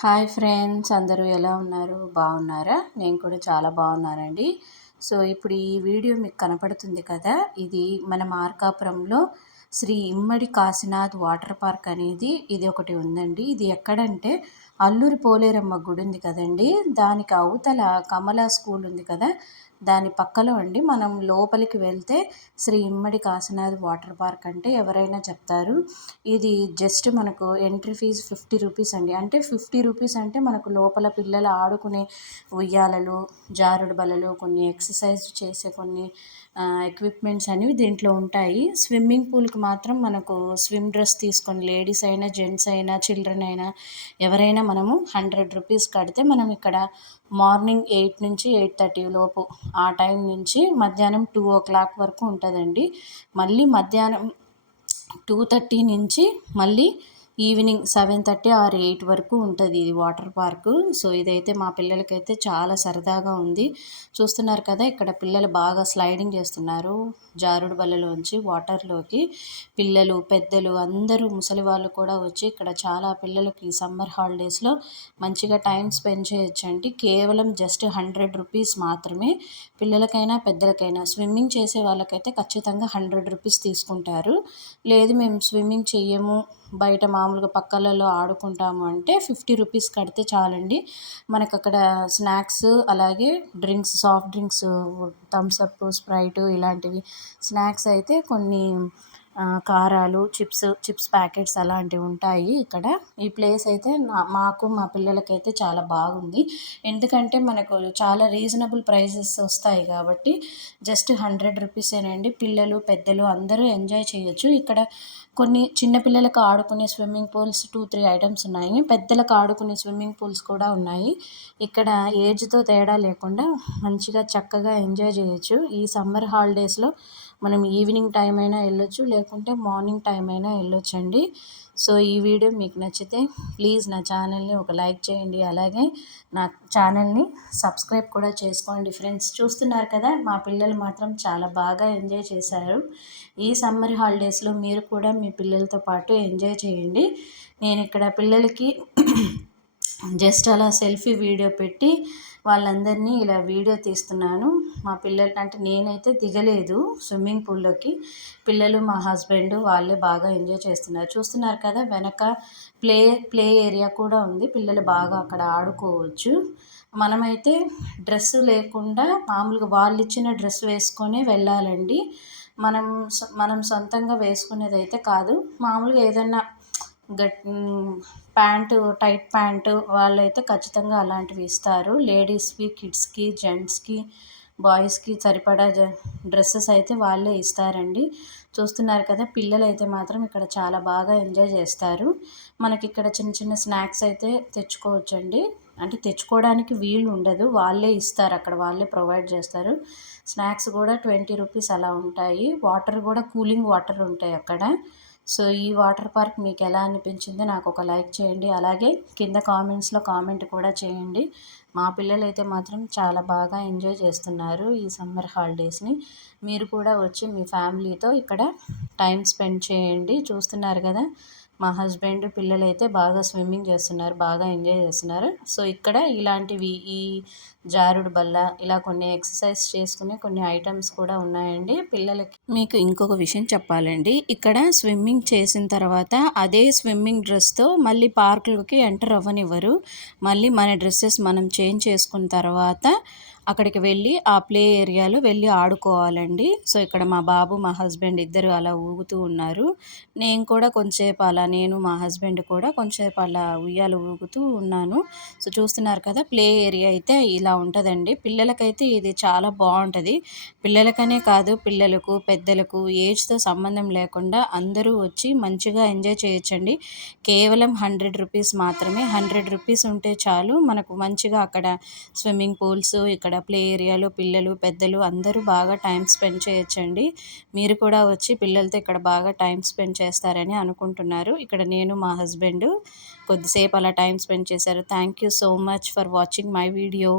Hi friends, అందరూ ఎలా ఉన్నారు? బాగున్నారా? నేను కూడా చాలా బాగున్నానండి. సో ఇప్పుడు ఈ వీడియో మీకు కనపడుతుంది కదా, ఇది మన మార్కాపురంలో శ్రీ ఇమ్మడి కాశీనాథ్ వాటర్ పార్క్ అనేది ఇది ఒకటి ఉందండి. ఇది ఎక్కడంటే అల్లూరి పోలేరమ్మ గుడి ఉంది కదండి, దానికి అవతల కమలా స్కూల్ ఉంది కదా, దాని పక్కలో అండి. మనం లోపలికి వెళ్తే శ్రీ ఇమ్మడి కాశీనాథ్ వాటర్ పార్క్ అంటే ఎవరైనా చెప్తారు. ఇది జస్ట్ మనకు ఎంట్రీ ఫీజు 50 రూపీస్ అండి. అంటే 50 రూపీస్ అంటే మనకు లోపల పిల్లలు ఆడుకునే ఉయ్యాలలు, జారుడు బల్లలు, కొన్ని ఎక్సర్సైజ్ చేసే కొన్ని ఎక్విప్మెంట్స్ అనేవి దీంట్లో ఉంటాయి. స్విమ్మింగ్ పూల్కి మాత్రం మనకు స్విమ్ డ్రెస్ తీసుకొని లేడీస్ అయినా జెంట్స్ అయినా చిల్డ్రన్ అయినా ఎవరైనా మనము 100 రూపీస్ కడితే మనం ఇక్కడ మార్నింగ్ 8 నుంచి 8:30 లోపు, ఆ టైం నుంచి మధ్యాహ్నం 2 o'clock వరకు ఉంటుందండి. మళ్ళీ మధ్యాహ్నం 2:30 నుంచి మళ్ళీ ఈవినింగ్ 7:30 ఆర్ 8 వరకు ఉంటుంది ఇది వాటర్ పార్కు. సో ఇదైతే మా పిల్లలకైతే చాలా సరదాగా ఉంది. చూస్తున్నారు కదా, ఇక్కడ పిల్లలు బాగా స్లైడింగ్ చేస్తున్నారు జారుడు బల్లలోంచి వాటర్లోకి. పిల్లలు పెద్దలు అందరూ ముసలి వాళ్ళు కూడా వచ్చి ఇక్కడ చాలా పిల్లలకి సమ్మర్ హాలిడేస్లో మంచిగా టైం స్పెండ్ చేయొచ్చండి. కేవలం జస్ట్ 100 రూపీస్ మాత్రమే. పిల్లలకైనా పెద్దలకైనా స్విమ్మింగ్ చేసే వాళ్ళకైతే ఖచ్చితంగా 100 రూపీస్ తీసుకుంటారు. లేదు మేము స్విమ్మింగ్ చెయ్యము, బయట మామూలుగా పక్కలలో ఆడుకుంటాము అంటే 50 రూపీస్ కడితే చాలండి. మనకు అక్కడ స్నాక్స్, అలాగే drinks, soft drinks, Thums Up, Sprite ఇలాంటివి స్నాక్స్ అయితే కొన్ని కారాలు, చిప్స్ ప్యాకెట్స్ అలాంటివి ఉంటాయి ఇక్కడ. ఈ ప్లేస్ అయితే మాకు మా పిల్లలకైతే చాలా బాగుంది. ఎందుకంటే మనకు చాలా రీజనబుల్ ప్రైజెస్ వస్తాయి కాబట్టి జస్ట్ 100 రూపీసేనండి. పిల్లలు పెద్దలు అందరూ ఎంజాయ్ చేయొచ్చు. ఇక్కడ కొన్ని చిన్నపిల్లలకు ఆడుకునే స్విమ్మింగ్ పూల్స్ 2-3 ఐటమ్స్ ఉన్నాయి. పెద్దలకు ఆడుకునే స్విమ్మింగ్ పూల్స్ కూడా ఉన్నాయి. ఇక్కడ ఏజ్తో తేడా లేకుండా మంచిగా చక్కగా ఎంజాయ్ చేయొచ్చు. ఈ సమ్మర్ హాలిడేస్లో మనం ఈవినింగ్ టైం అయినా వెళ్ళొచ్చు, లేకుంటే మార్నింగ్ టైం అయినా వెళ్ళొచ్చండి. సో ఈ వీడియో మీకు నచ్చితే ప్లీజ్ నా ఛానల్ని ఒక లైక్ చేయండి, అలాగే నా ఛానల్ని సబ్స్క్రైబ్ కూడా చేసుకోండి ఫ్రెండ్స్. చూస్తున్నారు కదా, మా పిల్లలు మాత్రం చాలా బాగా ఎంజాయ్ చేశారు. ఈ సమ్మర్ హాలిడేస్లో మీరు కూడా మీ పిల్లలతో పాటు ఎంజాయ్ చేయండి. నేను ఇక్కడ పిల్లలకి జస్ట్ అలా సెల్ఫీ వీడియో పెట్టి వాళ్ళందరినీ ఇలా వీడియో తీస్తున్నాను. మా పిల్లలు అంటే నేనైతే దిగలేదు స్విమ్మింగ్ పూల్లోకి. పిల్లలు, మా హస్బెండ్ వాళ్ళే బాగా ఎంజాయ్ చేస్తున్నారు. చూస్తున్నారు కదా, వెనక ప్లే ఏరియా కూడా ఉంది. పిల్లలు బాగా అక్కడ ఆడుకోవచ్చు. మనమైతే డ్రెస్ లేకుండా మామూలుగా వాళ్ళు ఇచ్చిన డ్రెస్ వేసుకొని వెళ్ళాలండి. మనం సొంతంగా వేసుకునేది అయితే కాదు. మామూలుగా ఏదైనా గట్ ప్యాంటు, టైట్ ప్యాంటు వాళ్ళైతే ఖచ్చితంగా అలాంటివి ఇస్తారు. లేడీస్కి, కిడ్స్కి, జెంట్స్కి, బాయ్స్కి సరిపడా డ్రెస్సెస్ అయితే వాళ్ళే ఇస్తారండి. చూస్తున్నారు కదా, పిల్లలు అయితే మాత్రం ఇక్కడ చాలా బాగా ఎంజాయ్ చేస్తారు. మనకి ఇక్కడ చిన్న చిన్న స్నాక్స్ అయితే తెచ్చుకోవచ్చండి. అంటే తెచ్చుకోవడానికి వీలు ఉండదు, వాళ్ళే ఇస్తారు, అక్కడ వాళ్ళే ప్రొవైడ్ చేస్తారు. స్నాక్స్ కూడా 20 రూపీస్ అలా ఉంటాయి. వాటర్ కూడా కూలింగ్ వాటర్ ఉంటాయి అక్కడ. సో ఈ వాటర్ పార్క్ మీకు ఎలా అనిపించిందో నాకు ఒక లైక్ చేయండి, అలాగే కింద కామెంట్స్లో కామెంట్ కూడా చేయండి. మా పిల్లలు అయితే మాత్రం చాలా బాగా ఎంజాయ్ చేస్తున్నారు ఈ సమ్మర్ హాలిడేస్ని. మీరు కూడా వచ్చి మీ ఫ్యామిలీతో ఇక్కడ టైం స్పెండ్ చేయండి. చూస్తున్నారు కదా, మా హస్బెండ్ పిల్లలు అయితే బాగా స్విమ్మింగ్ చేస్తున్నారు, బాగా ఎంజాయ్ చేస్తున్నారు. సో ఇక్కడ ఇలాంటివి ఈ జారుడు బల్ల, ఇలా కొన్ని ఎక్సర్సైజ్ చేసుకునే కొన్ని ఐటమ్స్ కూడా ఉన్నాయండి పిల్లలకి. మీకు ఇంకొక విషయం చెప్పాలండి, ఇక్కడ స్విమ్మింగ్ చేసిన తర్వాత అదే స్విమ్మింగ్ డ్రెస్తో మళ్ళీ పార్కులకి ఎంటర్ అవ్వనివ్వరు. మళ్ళీ మన డ్రెస్సెస్ మనం చేంజ్ చేసుకున్న తర్వాత అక్కడికి వెళ్ళి ఆ ప్లే ఏరియాలో వెళ్ళి ఆడుకోవాలండి. సో ఇక్కడ మా బాబు, మా హస్బెండ్ ఇద్దరు అలా ఊగుతూ ఉన్నారు. నేను కూడా కొంచెంసేపు అలా, నేను మా హస్బెండ్ కూడా కొంచెంసేపు అలా ఉయ్యాల ఊగుతూ ఉన్నాను. సో చూస్తున్నారు కదా, ప్లే ఏరియా అయితే ఇలా ఉంటుందండి. పిల్లలకైతే ఇది చాలా బాగుంటుంది. పిల్లలకనే కాదు, పిల్లలకు పెద్దలకు ఏజ్తో సంబంధం లేకుండా అందరూ వచ్చి మంచిగా ఎంజాయ్ చేయొచ్చండి. కేవలం 100 రూపీస్ మాత్రమే. 100 రూపీస్ ఉంటే చాలు, మనకు మంచిగా అక్కడ స్విమ్మింగ్ పూల్స్, ఇక్కడ ప్లే ఏరియాలో పిల్లలు పెద్దలు అందరూ బాగా టైం స్పెండ్ చేయొచ్చండి. మీరు కూడా వచ్చి పిల్లలతో ఇక్కడ బాగా టైం స్పెండ్ చేస్తారని అనుకుంటున్నారు. ఇక్కడ నేను, మా హస్బెండ్ కొద్దిసేపు అలా టైం స్పెండ్ చేశారు. Thank you so much for watching my video.